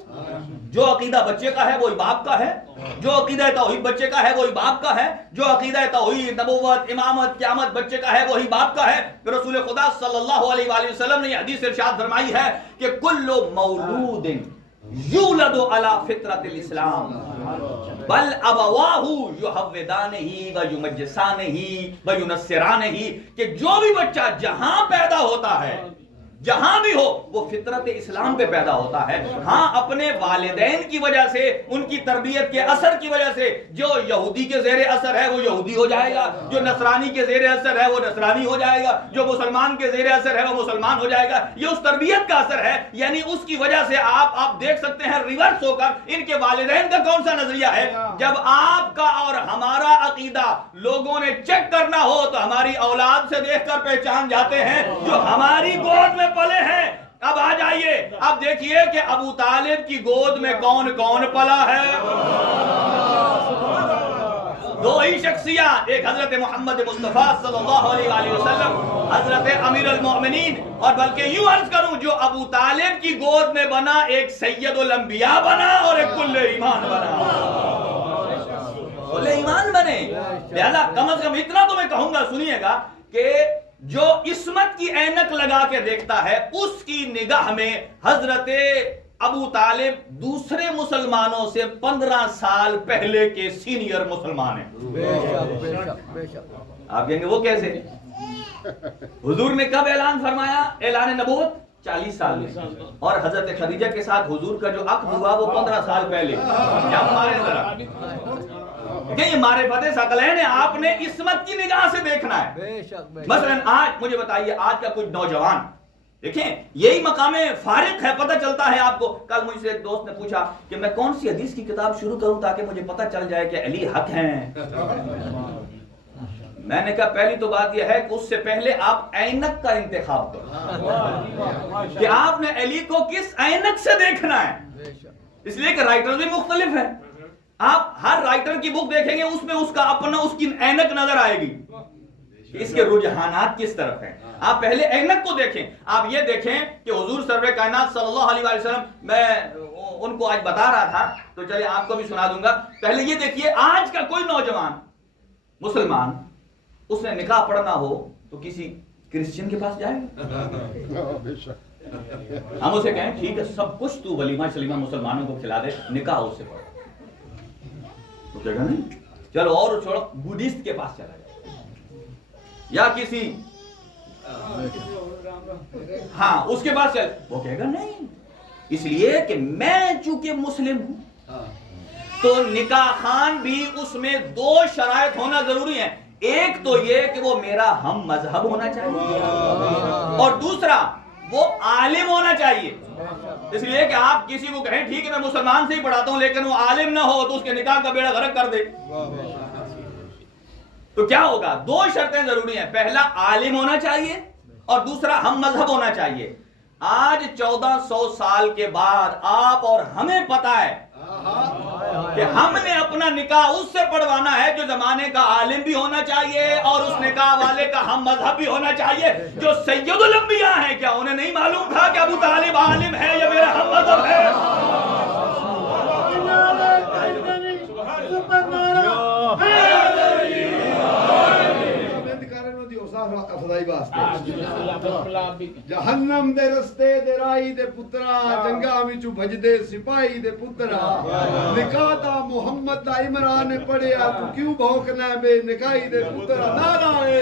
جو عقیدہ بچے کا ہے وہی باپ کا ہے، جو عقیدہ توحید بچے کا ہے وہی باپ کا ہے، جو عقیدہ توحید، نبوت، امامت، قیامت بچے کا ہے وہی باپ کا ہے۔ رسول خدا صلی اللہ علیہ وآلہ وسلم نے یہ حدیث ارشاد فرمائی ہے کہ کل مولود یولد علی فطرت الاسلام بل ابواہ یحودانہ ویمجسانہ وینصرانہ، کہ جو بھی بچہ جہاں پیدا ہوتا ہے، جہاں بھی ہو، وہ فطرت اسلام پہ پیدا ہوتا ہے۔ ہاں اپنے والدین کی وجہ سے، ان کی تربیت کے اثر کی وجہ سے، جو یہودی کے زیر اثر ہے وہ یہودی ہو جائے گا، جو نصرانی کے زیر اثر ہے وہ نصرانی ہو جائے گا، جو مسلمان کے زیر اثر ہے وہ مسلمان ہو جائے گا۔ یہ اس تربیت کا اثر ہے، یعنی اس کی وجہ سے آپ دیکھ سکتے ہیں ریورس ہو کر ان کے والدین کا کون سا نظریہ ہے۔ جب آپ کا اور ہمارا عقیدہ لوگوں نے چیک کرنا ہو تو ہماری اولاد سے دیکھ کر پہچان جاتے ہیں، جو ہماری گود میں پلے ہیں۔ اب آ جائیے، اب دیکھیے کہ ابو طالب کی گود میں کون کون پلا ہے۔ دو ہی شخصیات، ایک حضرت محمد مصطفیٰ صلی اللہ علیہ وسلم، حضرت امیر المومنین، اور بلکہ یوں عرض کروں جو ابو طالب کی گود میں بنا ایک سید الانبیاء بنا اور ایک کل ایمان بنا، کل ایمان بنے۔ لہذا کم از کم اتنا تو میں کہوں گا، سنیے گا، کہ جو عصمت کی اینک لگا کے دیکھتا ہے اس کی نگاہ میں حضرت ابو طالب دوسرے مسلمانوں سے 15 سال پہلے کے سینئر مسلمان ہیں۔ بے شک بے شک بے شک۔ آپ کہیں گے وہ کیسے؟ حضور نے کب اعلان فرمایا؟ اعلان نبوت 40 سال میں، اور حضرت خدیجہ کے ساتھ حضور کا جو عقد ہوا وہ 15 سال پہلے۔ جب مارے ذرا کہ یہ معرفت ثقلین ہے، آپ نے عصمت کی نگاہ سے دیکھنا ہے۔ بے شک بے شک۔ مثلا آج مجھے بتائیے، آج کا کچھ نوجوان دیکھیں، یہی مقام فارق ہے، پتہ چلتا ہے آپ کو۔ کل مجھ سے ایک دوست نے پوچھا کہ میں کون سی حدیث کی کتاب شروع کروں تاکہ مجھے پتہ چل جائے کہ علی حق ہیں۔ میں نے کہا پہلی تو بات یہ ہے کہ اس سے پہلے آپ اینک کا انتخاب کرو کہ آپ نے علی کو کس اینک سے دیکھنا ہے، اس لیے کہ رائٹر بھی مختلف ہے۔ آپ ہر رائٹر کی بک دیکھیں گے، اس میں اس کا اپنا اس کی اینک نظر آئے گی، اس کے رجحانات کس طرف ہیں۔ آپ پہلے اینک کو دیکھیں۔ آپ یہ دیکھیں کہ حضور سرور کائنات صلی اللہ علیہ وسلم، میں ان کو آج بتا رہا تھا تو چلے آپ کو بھی سنا دوں گا۔ پہلے یہ دیکھیے، آج کا کوئی نوجوان مسلمان اس نے نکاح پڑھنا ہو تو کسی کرسچین کے پاس جائے گا؟ ہم اسے کہیں ٹھیک ہے سب کچھ تو ولیمہ شلیمہ مسلمانوں کو کھلا دے، نکاح اس سے پڑھ، تو کہے گا نہیں، چلو اور چھوڑو بدھسٹ کے پاس چلا جائے یا کسی ہاں اس کے پاس چل، وہ کہے گا نہیں، اس لیے کہ میں چونکہ مسلم ہوں تو نکاح خان بھی اس میں 2 شرائط ہونا ضروری ہے۔ ایک تو یہ کہ وہ میرا ہم مذہب ہونا چاہیے، اور دوسرا وہ عالم ہونا چاہیے۔ اس لیے کہ آپ کسی کو کہیں ٹھیک ہے میں مسلمان سے ہی پڑھاتا ہوں لیکن وہ عالم نہ ہو تو اس کے نکاح کا بیڑا غرق کر دے، تو کیا ہوگا؟ 2 شرطیں ضروری ہیں، پہلا عالم ہونا چاہیے اور دوسرا ہم مذہب ہونا چاہیے۔ آج 1400 سال کے بعد آپ اور ہمیں پتا ہے کہ ہم نے اپنا نکاح اس سے پڑھوانا ہے جو زمانے کا عالم بھی ہونا چاہیے اور اس نکاح والے کا ہم مذہب بھی ہونا چاہیے، جو سید الانبیاء ہیں۔ کیا انہیں نہیں معلوم تھا کہ ابو طالب عالم ہے یا میرا ہم مذہب ہے؟ جہنم دے رستے دے رائی دے پترا، جنگا وچوں بھجدے سپاہی دے پترا، نکاح دا محمد دا عمران نے پڑھیا، تو کیوں بھوکنا ہے بے نکاحی دے پترا؟ نعرہ ہے۔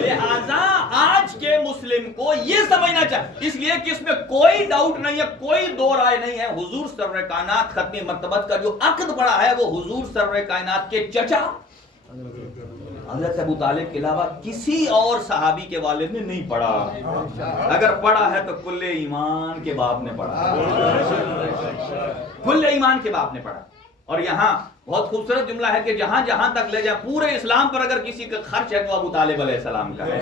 لہذا آج کے مسلم کو یہ سمجھنا چاہیے، اس لیے کہ اس میں کوئی ڈاؤٹ نہیں ہے، کوئی دو رائے نہیں ہے، حضور سرور کائنات ختم مرتبت کا جو عقد پڑا ہے وہ حضور سرور کائنات کے چچا حضرت ابو طالب کے علاوہ کسی اور صحابی کے والد نے نہیں پڑھا، اگر پڑھا ہے تو کل ایمان کے باپ نے پڑھا، کل ایمان کے باپ نے پڑھا۔ اور یہاں بہت خوبصورت جملہ ہے کہ جہاں جہاں تک لے جائیں پورے اسلام پر اگر کسی کا خرچ ہے تو ابو طالب علیہ السلام کا ہے۔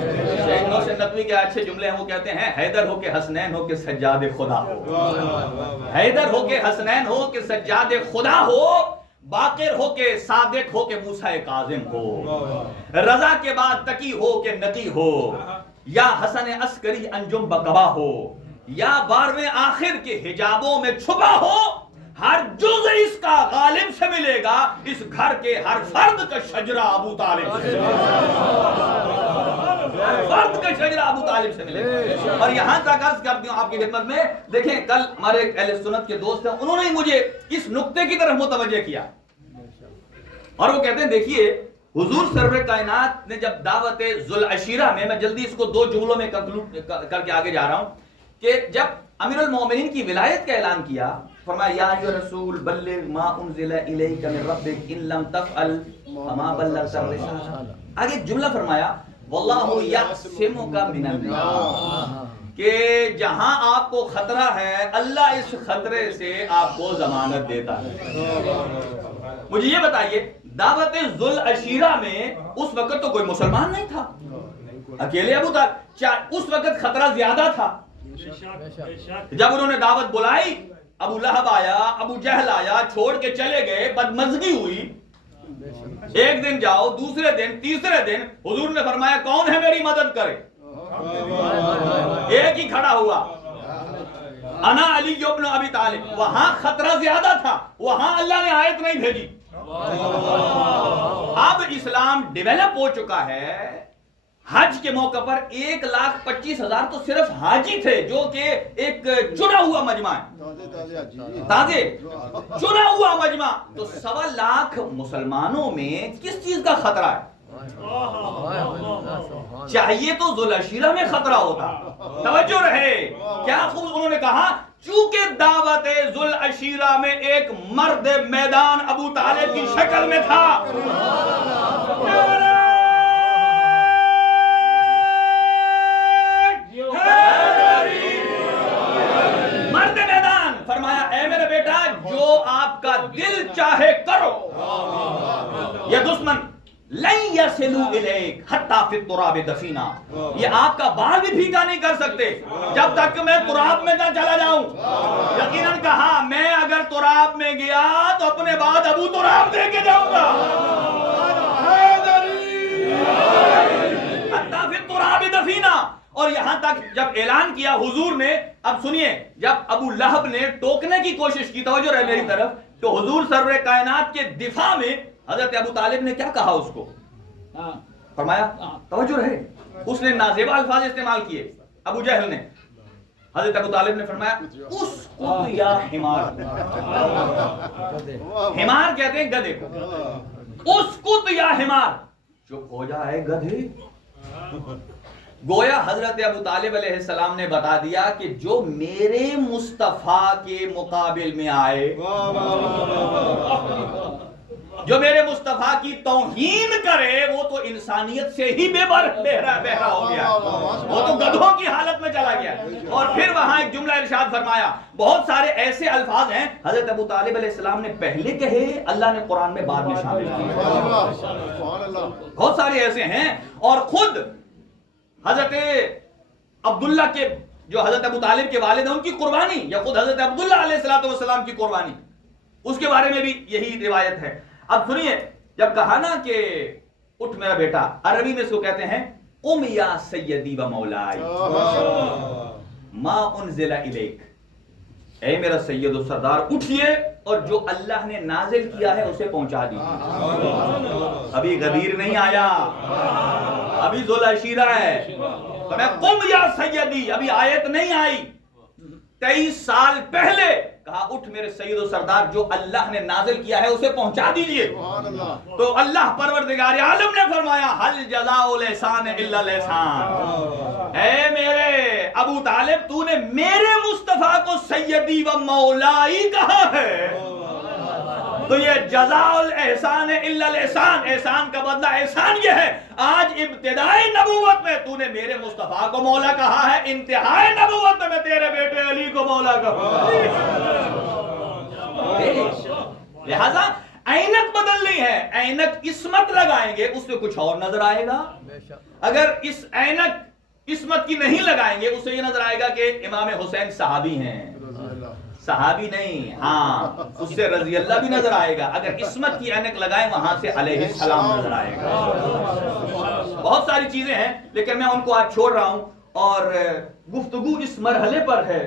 شیخ نوشن ندوی کے اچھے جملے ہیں، وہ کہتے ہیں حیدر ہو کہ حسنین ہو کہ سجاد خدا ہو، حیدر ہو کہ حسنین ہو کہ سجاد خدا ہو، باقر ہو کہ صادق ہو کہ موسیٰ کاظم ہو، رضا کے بعد تقی ہو کہ نقی ہو، یا حسن عسکری انجم بقبا ہو، یا 12ویں آخر کے حجابوں میں چھپا ہو، ہر جز اس کا غالب سے ملے گا، اس گھر کے ہر فرد کا شجرہ ابو طالب سے، ہر فرد کا شجرہ ابو طالب سے ملے گا۔ اور یہاں تک عرض کرتی ہوں آپ کی خدمت میں، دیکھیں کل ہمارے ایک اہل سنت کے دوست ہیں، انہوں نے مجھے اس نقطے کی طرف متوجہ کیا، اور وہ کہتے ہیں دیکھیے حضور سرور کائنات نے جب دعوت ذوالعشیرہ میں جلدی اس کو 2 جملوں میں کنکلوڈ کر کے آگے جا رہا ہوں، کہ جب امیر المومنین کی ولایت کا اعلان کیا، فرمایا یا ایھا رسول بلغ ما انزل الیک من ربک ان لم تفعل فما بلغت الرسالہ۔ آگے جملہ فرمایا واللہ یعصمک من الناس، کہ جہاں آپ کو خطرہ ہے اللہ اس خطرے سے آپ کو ضمانت دیتا ہے۔ مجھے یہ بتائیے دعوت ذوالعشیرہ میں اس وقت تو کوئی مسلمان نہیں تھا، اکیلے ابو طالب، اس وقت خطرہ زیادہ تھا۔ جب انہوں نے دعوت بلائی ابو لہب آیا، ابو جہل آیا، چھوڑ کے چلے گئے، بدمزگی ہوئی، ایک دن جاؤ، دوسرے دن، تیسرے دن حضور نے فرمایا کون ہے میری مدد کرے؟ ایک ہی کھڑا ہوا، انا علی ابن ابی طالب۔ وہاں خطرہ زیادہ تھا، وہاں اللہ نے آیت نہیں بھیجی۔ اب اسلام ڈیولپ ہو چکا ہے، حج کے موقع پر 1,25,000 تو صرف حاجی تھے، جو کہ ایک چنا ہوا مجمع ہے، تازے چنا ہوا مجمع، تو 1.25 مسلمانوں میں کس چیز کا خطرہ ہے؟ چاہیے تو ذوالعشیرہ میں خطرہ ہوتا۔ توجہ رہے، کیا خوب انہوں نے کہا، چونکہ دعوت ذوالعشیرہ میں ایک مرد میدان ابو طالب کی شکل میں تھا۔ مرد میدان فرمایا اے میرے بیٹا جو آپ کا دل چاہے کرو، یہ دشمن لن یصلوا الیک حتی فی التراب دفینا، یہ آپ کا بال بھی بھیگا نہیں کر سکتے جب تک میں تراب میں نہ چلا جاؤں۔ یقیناً کہا میں اگر تراب میں گیا تو اپنے بعد ابو تراب دے کے جاؤں گا۔ حتی فی التراب دفینا، اور یہاں تک جب اعلان کیا حضور نے، اب سنیے، جب ابو لہب نے ٹوکنے کی کوشش کی، توجہ رہے میری طرف، تو حضور سرور کائنات کے دفاع میں حضرت ابو طالب نے کیا کہا اس کو؟ فرمایا، توجہ رہے، اس نے نازیبہ الفاظ استعمال کیے ابو جہل نے۔ حضرت ابو طالب نے فرمایا اسکت یا حمار، حمار کہتے ہیں گدھے کو، اسکت یا حمار، چپ ہو جا ہے گدھے۔ گویا حضرت ابو طالب علیہ السلام نے بتا دیا کہ جو میرے مصطفیٰ کے مقابل میں آئے، جو میرے مصطفیٰ کی توہین کرے، وہ تو انسانیت سے ہی بہرا ہو گیا، وہ تو گدھوں کی حالت میں چلا گیا۔ اور پھر وہاں ایک جملہ ارشاد فرمایا، بہت سارے ایسے الفاظ ہیں حضرت ابو طالب علیہ السلام نے پہلے کہے، اللہ نے قرآن میں بعد میں شامل کیے، بہت سارے ایسے ہیں۔ اور خود حضرت عبداللہ کے جو حضرت ابو طالب کے والد ہیں ان کی قربانی، یا خود حضرت عبداللہ علیہ السلام کی قربانی، اس کے بارے میں بھی یہی روایت ہے۔ اب سنیے، جب کہا نا کہ اٹھ میرا بیٹا، عربی میں اس کو کہتے ہیں قم یا سیدی و مولائی ما انزل الیک، اے میرا سید و سردار اٹھئے اور جو اللہ نے نازل کیا ہے اسے پہنچا دیجیے۔ ابھی غدیر نہیں آیا، ابھی ذوالعشیرہ ہے، تو میں قم یا سیدی، ابھی آیت نہیں آئی۔ 23 سال پہلے کہا اٹھ میرے سید و سردار، جو اللہ نے نازل کیا ہے اسے پہنچا دیجئے۔ تو اللہ پروردگار عالم نے فرمایا حل جزاء الاحسان الا الاحسان، اے میرے ابو طالب تو نے میرے مصطفیٰ کو سیدی و مولائی کہا ہے، تو یہ جزاء الاحسان الا الاحسان، احسان کا بدلہ احسان یہ ہے۔ آج ابتدائی نبوت میں تو نے میرے مصطفیٰ کو مولا کہا ہے، انتہائی نبوت میں تیرے بیٹے علی کو مولا کہا۔ لہذا اینک بدلنی ہے، اینک عصمت لگائیں گے اس سے کچھ اور نظر آئے گا، اگر اس اینک عصمت کی نہیں لگائیں گے اس سے یہ نظر آئے گا کہ امام حسین صحابی ہیں، صحابی نہیں، ہاں اس سے رضی اللہ بھی نظر آئے گا۔ اگر عصمت کی اینک لگائیں وہاں سے علیہ السلام نظر آئے گا۔ بہت ساری چیزیں ہیں لیکن میں ان کو آج چھوڑ رہا ہوں، اور گفتگو اس مرحلے پر ہے۔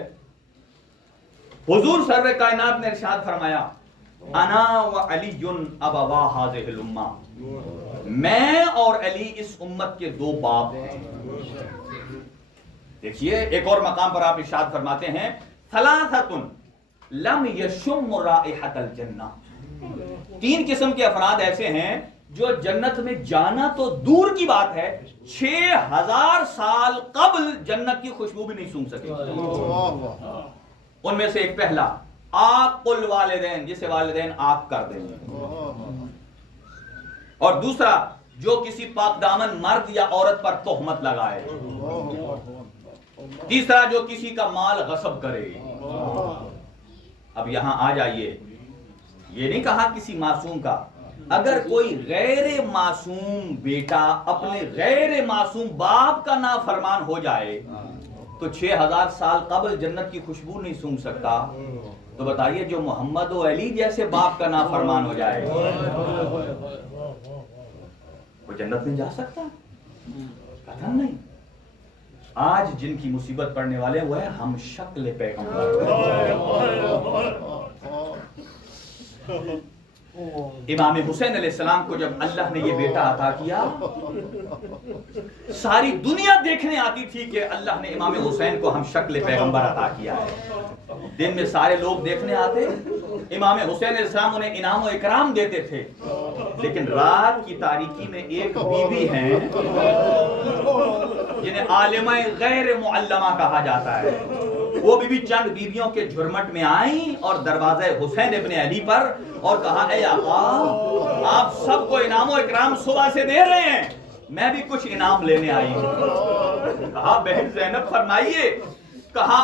حضور سرور کائنات نے ارشاد فرمایا انا و علی ابوا هذه الامہ، میں اور علی اس امت کے دو باپ ہیں۔ دیکھیے ایک اور مقام پر آپ ارشاد فرماتے ہیں ثلاثۃ لم یشم رائحۃ الجنہ، 3 قسم کے افراد ایسے ہیں جو جنت میں جانا تو دور کی بات ہے 6000 سال قبل جنت کی خوشبو بھی نہیں سونگھ سکے۔ ان میں سے ایک پہلا عاق الوالدین، جسے والدین عاق کر دیں، اور دوسرا جو کسی پاک دامن مرد یا عورت پر تہمت لگائے، تیسرا جو کسی کا مال غصب کرے۔ اب یہاں آ جائیے، یہ نہیں کہا کسی معصوم کا، اگر کوئی غیر معصوم بیٹا اپنے غیر معصوم باپ کا نافرمان ہو جائے تو 6000 سال قبل جنت کی خوشبو نہیں سونگھ سکتا، تو بتائیے جو محمد و علی جیسے باپ کا نافرمان ہو جائے وہ جنت میں جا سکتا ہے؟ قطعاً نہیں۔ آج جن کی مصیبت پڑنے والے وہ ہے ہم شکل پیغمبر۔ امام حسین علیہ السلام کو جب اللہ نے یہ بیٹا عطا کیا، ساری دنیا دیکھنے آتی تھی کہ اللہ نے امام حسین کو ہم شکل پیغمبر عطا کیا ہے۔ دن میں سارے لوگ دیکھنے آتے، امام حسین علیہ السلام انہیں انعام و اکرام دیتے تھے، لیکن رات کی تاریکی میں ایک بیوی ہیں جنہیں عالمہ غیر معلمہ کہا جاتا ہے، وہ بیوی چند بیویوں کے جھرمٹ میں آئیں اور دروازہ حسین ابن علی پر اور کہا اے آقا آپ سب کو انعام و اکرام صبح سے دے رہے ہیں، میں بھی کچھ انعام لینے آئی ہوں۔ کہا بہن زینب فرمائیے، کہا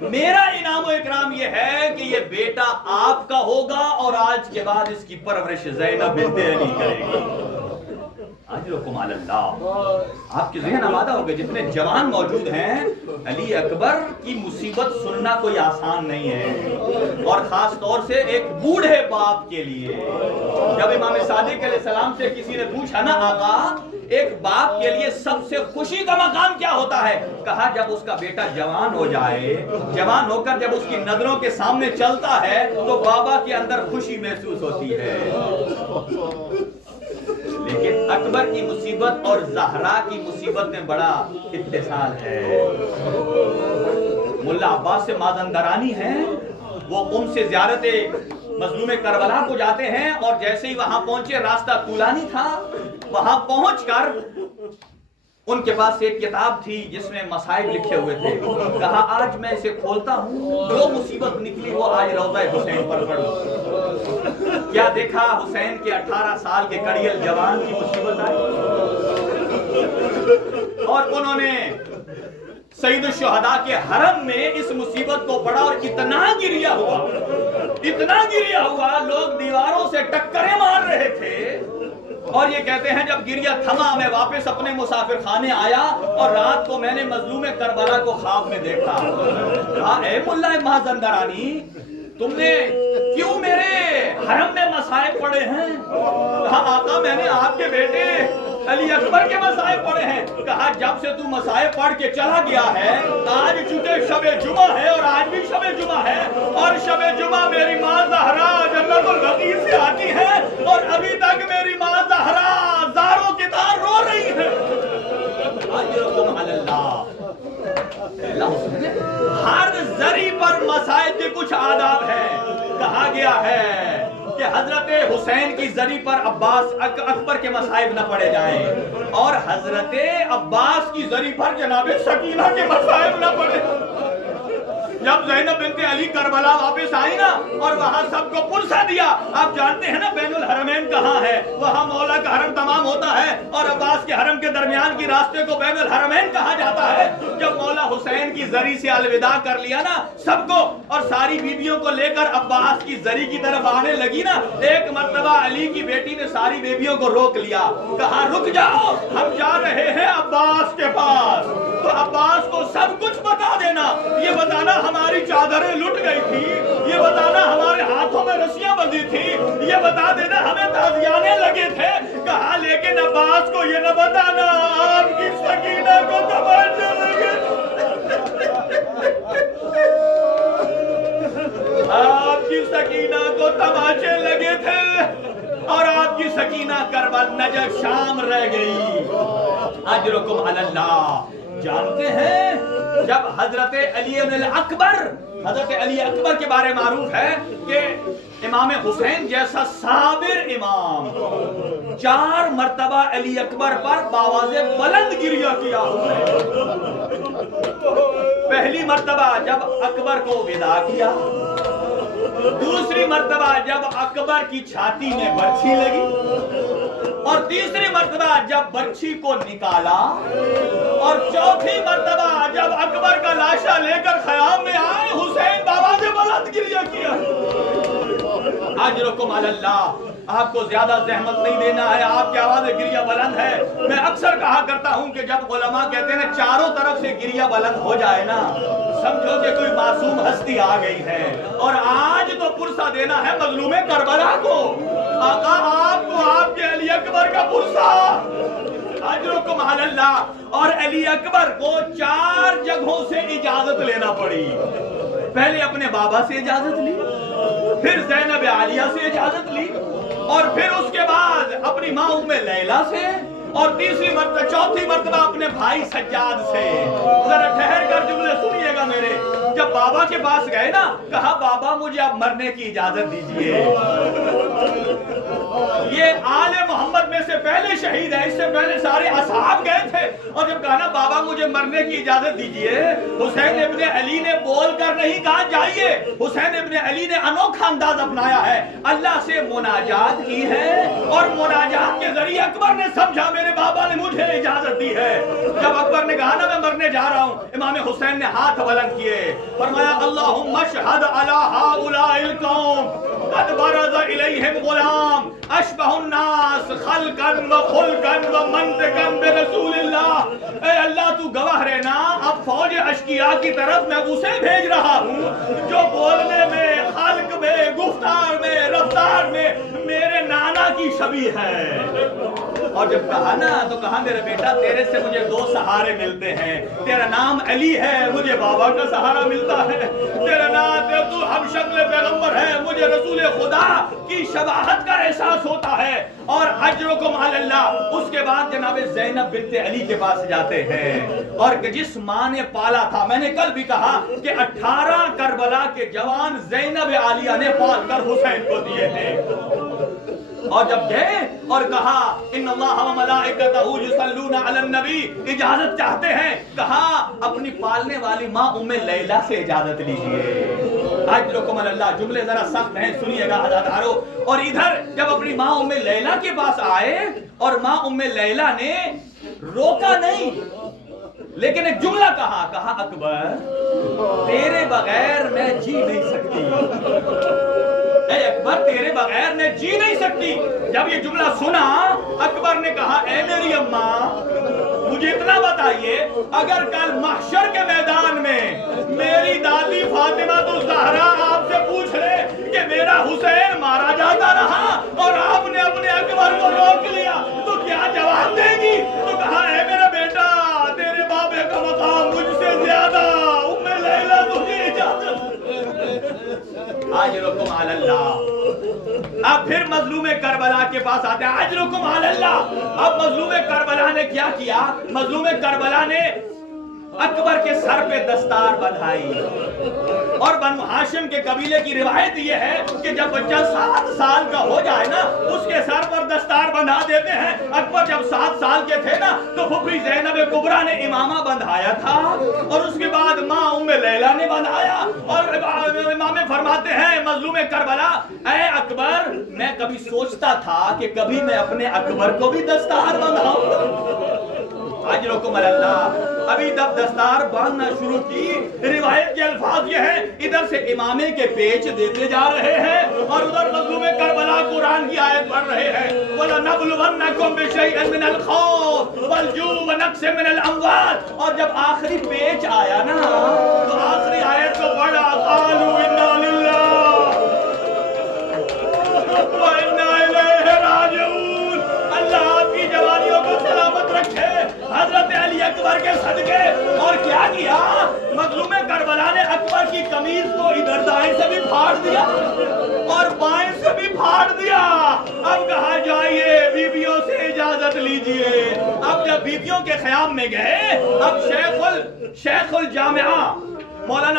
میرا انعام و اکرام یہ ہے کہ یہ بیٹا آپ کا ہوگا اور آج کے بعد اس کی پرورش زینب بنت علی کرے گی۔ اجرکم علی اللہ۔ آپ کے ذہن آمادہ ہو گئے، جتنے جوان موجود ہیں، علی اکبر کی مصیبت سننا کوئی آسان نہیں ہے، اور خاص طور سے ایک بوڑھے باپ کے لیے۔ جب امام صادق علیہ السلام سے کسی نے پوچھا نا آقا ایک باپ کے لیے سب سے خوشی کا مقام کیا ہوتا ہے، کہا جب اس کا بیٹا جوان ہو جائے، جوان ہو کر جب اس کی نظروں کے سامنے چلتا ہے تو بابا کے اندر خوشی محسوس ہوتی ہے۔ لیکن اکبر کی مصیبت اور زہرا کی مصیبت میں بڑا اتصال ہے۔ ملا عباس سے مازندرانی ہیں، وہ سے زیارت مظلوم کربلا کو جاتے ہیں، اور جیسے ہی وہاں پہنچے راستہ طولانی تھا، وہاں پہنچ کر ان کے پاس ایک کتاب تھی جس میں مسائل لکھے ہوئے تھے، کہا آج میں اسے کھولتا ہوں، جو مصیبت نکلی وہ آج روضہ حسین پر پڑھوں۔ کیا دیکھا، حسین کے 18 سال کے کڑیل جوان کی مصیبت آئی، اور انہوں نے سید الشہداء کے حرم میں اس مصیبت کو پڑھا، اور اتنا گریہ ہوا لوگ دیواروں سے ٹکریں مار رہے تھے، اور یہ کہتے ہیں جب گریہ تھما میں واپس اپنے مسافر خانے آیا اور رات کو میں نے مظلوم کربلا کو خواب میں دیکھا۔ کہا اے ملا مازندرانی تم نے کیوں میرے حرم میں مسائب پڑھے ہیں؟ کہا آقا میں نے آپ کے بیٹے علی اکبر کے مسائب پڑھے ہیں۔ کہا جب سے تو مسائب پڑھ کے چلا گیا ہے، آج چونکہ شب جمعہ ہے اور آج بھی شب جمعہ ہے، اور شب جمعہ میری ماں زہرا جنت البقیع سے آتی ہے، اور ابھی تک میری ماں زہرا زاروں کی طرح رو رہی ہے۔ اجرکم علی اللہ۔ ہر ذری پر مسائل کے کچھ آداب ہیں۔ کہا گیا ہے کہ حضرت حسین کی ذری پر عباس اکبر کے مسائب نہ پڑے جائیں، اور حضرت عباس کی ذری پر جناب سکینہ کے مسائب نہ پڑے۔ جب زینب بنت علی کربلا واپس آئی نا اور وہاں سب کو پرسہ دیا، آپ جانتے ہیں نا بین الحرمین کہاں ہے، وہاں مولا کا حرم تمام ہوتا ہے اور عباس کے حرم کے درمیان کی راستے کو بین الحرمین کہا جاتا ہے۔ جب مولا حسین کی زری سے الوداع کر لیا نا سب کو، اور ساری بیویوں کو لے کر عباس کی زری کی طرف آنے لگی نا، ایک مرتبہ علی کی بیٹی نے ساری بیویوں کو روک لیا، کہا رک جاؤ ہم جا رہے ہیں عباس کے پاس، تو عباس کو سب کچھ بتا دینا، یہ بتانا ہماری چادریں لٹ گئی تھی، یہ بتانا ہمارے ہاتھوں میں رسیاں بندھی تھی، یہ بتا دینا ہمیں تازیانے لگے تھے۔ کہا لیکن عباس کو یہ نہ بتانا آپ کی سکینہ کو تماچے لگے، آپ کی سکینہ کو تماچے لگے تھے، اور آپ کی سکینہ کربلا نجف شام رہ گئی۔ اجرکم علی اللہ۔ جانتے ہیں جب حضرت علی اکبر کے بارے معروف ہے کہ امام حسین جیسا صابر امام 4 مرتبہ علی اکبر پر باواز بلند گریہ کیا۔ پہلی مرتبہ جب اکبر کو ودا کیا، دوسری مرتبہ جب اکبر کی چھاتی میں برچھی لگی، اور تیسری مرتبہ جب برچھی کو نکالا، اور چوتھی مرتبہ جب اکبر کا لاشا لے کر خیام میں آئے، حسین باواز بلند گریہ کیا۔ اجرکم علی اللہ۔ آپ کو زیادہ زحمت نہیں دینا ہے، آپ کی آواز گریہ بلند ہے۔ میں اکثر کہا کرتا ہوں کہ جب علماء کہتے ہیں نا چاروں طرف سے گریہ بلند ہو جائے نا، سمجھو کہ کوئی معصوم ہستی آ گئی ہے۔ اور آج تو پرسہ دینا ہے مظلوم کربلا کو۔ آقا آپ کو آپ کے علی اکبر کا پرسہ، اجرکم علی اللہ۔ اور علی اکبر کو 4 جگہوں سے اجازت لینا پڑی۔ پہلے اپنے بابا سے اجازت لی، پھر زینب عالیہ سے اجازت لی، اور پھر اس کے بعد اپنی ماں ام لیلہ سے، اور چوتھی مرتبہ اپنے بھائی سجاد سے۔ ذرا ٹھہر کر جملے سنیے گا میرے۔ جب بابا کے پاس گئے نا، کہا بابا مجھے اب مرنے کی اجازت دیجئے۔ یہ آل محمد میں سے پہلے شہید ہے، اس سے پہلے سارے اصحاب گئے تھے، اور جب کہا نا بابا مجھے مرنے کی اجازت دیجئے، حسین ابن علی نے بول کر نہیں کہا جائیے۔ حسین ابن علی نے انوکھا انداز اپنایا ہے، اللہ سے مناجات کی ہے، اور مناجات کے ذریعے اکبر نے سمجھا میرے بابا نے مجھے اجازت دی ہے۔ جب اکبر نے کہا نا میں مرنے جا رہا ہوں، امام حسین نے ہاتھ بلند کیے، فرمایا اللہم اشہد علی ہؤلاء القوم قد برز الیہم غلام اشبہ الناس خلقا و خلقا و منطقا برسول اللہ۔ اے اللہ تو گواہ رہنا، اب فوج اشقیاء کی طرف میں اسے بھیج رہا ہوں جو بولنے میں، خلق میں، گفتار میں، رفتار میں میرے نانا کی شبیہ ہے۔ اور جب کہا نا تو کہا میرے بیٹا تیرے سے مجھے 2 سہارے ملتے ہیں، تیرا نام علی ہے، مجھے بابا کا سہارا ملتا ہے، تیرا نام تو ہم شکل پیغمبر ہے، مجھے رسول خدا کی شباہت کا احساس ہوتا ہے، اور اجرکم علی اللہ۔ اس کے بعد جناب زینب بنت علی کے پاس جاتے ہیں، اور جس ماں نے پالا تھا، میں نے کل بھی کہا کہ 18 کربلا کے جوان زینب عالیہ نے پال کر حسین کو دیے تھے۔ اور جب گئے اور کہا ان اللہ و ملائکتہ یصلون علی النبی، اجازت چاہتے ہیں، کہا اپنی پالنے والی ماں ام لیلہ سے اجازت لیجئے۔ اجرکم علی اللہ۔ جملے ذرا سخت ہیں، سنیے گا عزادارو۔ اور ادھر جب اپنی ماں ام لیلہ کے پاس آئے، اور ماں ام لیلہ نے روکا نہیں، لیکن ایک جملہ کہا اکبر تیرے بغیر میں جی نہیں سکتی، اے اکبر تیرے بغیر میں جی نہیں سکتی۔ جب یہ جملہ سنا، اکبر نے کہا اے میری اماں مجھے اتنا بتائیے، اگر کل محشر کے میدان میں میری دادی فاطمہ الزہرا آپ سے پوچھ لے کہ میرا حسین مارا جاتا رہا اور آپ نے اپنے اکبر کو روک لیا، تو کیا جواب دے گی؟ تو کہا اے میرا بیٹا تیرے بابے کا مقام مجھ سے زیادہ، ام لیلہ تجھے اجازت۔ اجرکم علی اللہ۔ اب پھر مظلوم کربلا کے پاس آتے ہیں، اجرکم علی اللہ۔ اب مظلوم کربلا نے کیا کیا؟ مظلوم کربلا نے اکبر کے سر پہ دستار بندھائی، اور بنو ہاشم کے قبیلے کی روایت یہ ہے کہ جب بچہ 7 سال کا ہو جائے نا، اس کے سر پر دستار بندھا دیتے ہیں۔ اکبر جب 7 سال کے تھے نا، تو پھپھی زینب کبریٰ نے امامہ بندھایا تھا، اور اس کے بعد ماں ام لیلہ نے بندھایا، اور امام فرماتے ہیں مظلوم کربلا اے اکبر میں کبھی سوچتا تھا کہ کبھی میں اپنے اکبر کو بھی دستار بندھاؤں۔ اجرکم علی اللہ۔ ابھی جب دستار باندھنا شروع کی، روایت کے الفاظ یہ ہیں ادھر سے امامے کے پیچ دیتے جا رہے ہیں، اور ادھر مظلوم کربلا قرآن کی آیت پڑھ رہے ہیں وَلَنَبْلُوَنَّكُمْ بِشَيْءٍ مِّنَ الْخَوْفِ وَالْجُوعِ وَنَقْصٍ مِّنَ الْأَمْوَالِ۔ اور جب آخری پیچ آیا نا، تو آخری آیت کو پڑھا قَالُوا إِنَّا لِلَّهِ وَإِنَّا إِلَيْهِ رَاجِعُونَ۔ اللہ آپ کی جوانیوں کو سلامت رکھے حضرت علی اکبر کے صدقے۔ اور کیا کیا؟ مظلوم کربلا نے اکبر کی قمیض کو ادھر دائیں سے بھی پھاڑ دیا اور بائیں سے بھی پھاڑ دیا۔ اب کہا جائیے بیویوں سے اجازت لیجئے۔ اب جب بیویوں کے خیام میں گئے، اب شیخ الجامعہ مولانا